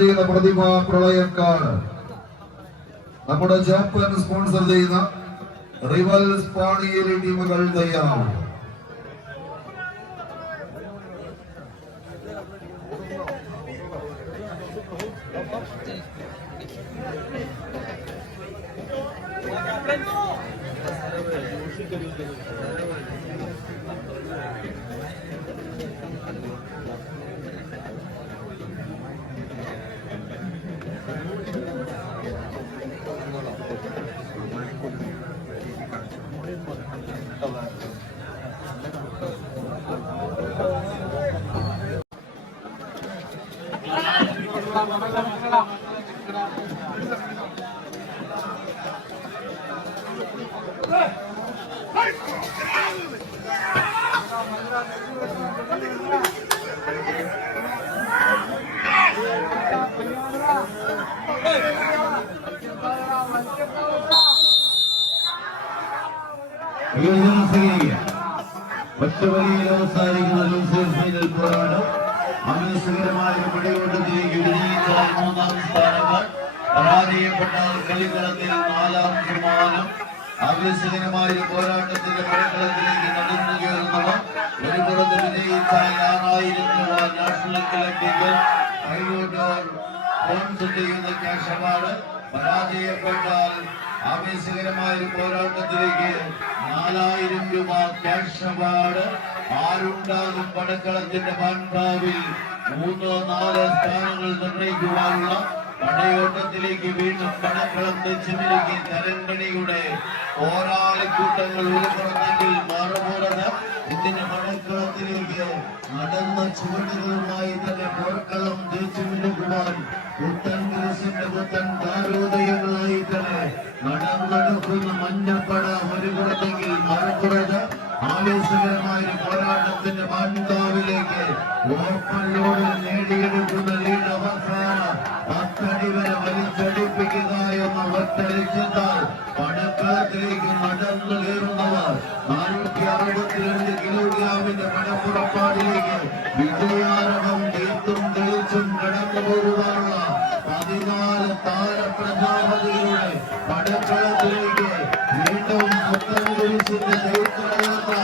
ചെയ്യുന്ന പ്രതിഭ പ്രളയക്കാട്. നമ്മുടെ Japan sponsor ചെയ്യുന്ന റിവൽസ് പാണിയേരി ടീമുകൾ തയ്യാറാണ്. ഒറ്റവലിയിൽ അവസാനിക്കുന്ന ഫൈനൽ പോരാട്ടം ആവേശകരമായ പടയോട്ടത്തിലേക്ക് വിജയിച്ചാൽ 3ാം സ്ഥാനക്കാർ, പരാജയപ്പെട്ടാൽ കളിക്കളത്തിൽ 4ാം സമ്മാനം. ആവേശകരമായ പോരാട്ടത്തിന്റെ പടക്കളത്തിലേക്ക് നടന്നു കയറുന്നവർ ഒരു പുറത്ത് വിജയിച്ചാൽ 6000 രൂപ നാഷണൽ കളക്ടീവ് സ്പോൺസർ ചെയ്യുന്ന ക്യാഷ് അവാർഡ്. പരാജയപ്പെട്ടാൽ ആവേശകരമായ പോരാട്ടത്തിലേക്ക് 4000 രൂപ ക്യാഷ് അവാർഡ്. ആരുണ്ടാകും പടക്കളത്തിന്റെ പാൻകാവിൽ 3-4 സ്ഥാനങ്ങൾ നിർണയിക്കുവാനുള്ള പടയോട്ടത്തിലേക്ക് വീണ്ടും പടക്കളം തെച്ചുമിലേക്ക് തരങ്കണിയുടെ പോരാളിക്കൂട്ടങ്ങൾ ഉരുപ്പുറത്തെങ്കിൽ മറുപുറത്ത് ഇതിന്റെ പടക്കളത്തിലേക്ക് നടന്ന ചുവടുകളുമായി തന്നെ പോർക്കളം തെച്ചുമിലുക്കുവാൻ പുത്തൻ ദിവസത്തിന്റെ പുത്തൻ താരോദയങ്ങളായി തന്നെ നടക്കുന്ന മഞ്ഞപ്പട ഒരു പുറത്തെങ്കിൽ മറുപുറത്ത് ആവേശകരമായ പോരാട്ടത്തിന്റെ പാൻകാവിലേക്ക് ഓപ്പൺ ലോഡിൽ നേടിയെടുക്കുന്ന ലീഡ് അവസാന 10 അടി വരെ വലിച്ചടിപ്പിക്കുക എന്ന ഒറ്റ ലക്ഷ്യത്താൽ പടക്കളത്തിലേക്ക് നടന്നു കയറുന്നവർ 462 കിലോഗ്രാമിന്റെ പടപ്പുറപ്പാടിലേക്ക് വിജയാരവം തീർത്തും തെളിച്ചും കടന്നു പോകുവാനുള്ള 14 താരപ്രജാപതികളുടെ പടക്കളത്തിലേക്ക് വീണ്ടും പുത്തൻ കുരിശിന്റെ ചരിത്രയാത്ര,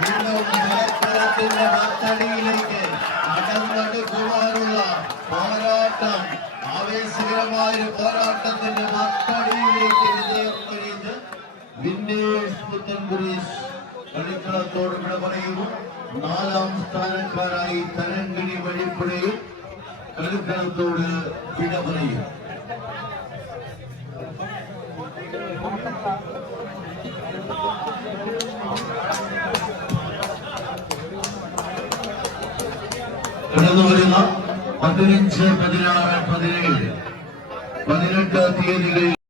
വീണ്ടും പടക്കളത്തിന്റെ 10 അടിയിലേക്ക് നടന്നെടുക്കുവാനുള്ള പോരാട്ടം. ആവേശകരമായ പോരാട്ടത്തിന്റെ 10 അടിയിലേക്ക് വിജയം കഴിഞ്ഞ് വിന്നേഴ്സ് പുത്തൻ കുരിശ് കളിക്കളത്തോട് വിട പറയുന്നു. 4ാം സ്ഥാനക്കാരായി തരങ്കിണി വഴിപ്പുഴയും കളിക്കളത്തോട് വിട പറയും. കടന്നു വരുന്ന 15, 16, 17, 18 തീയതികളിൽ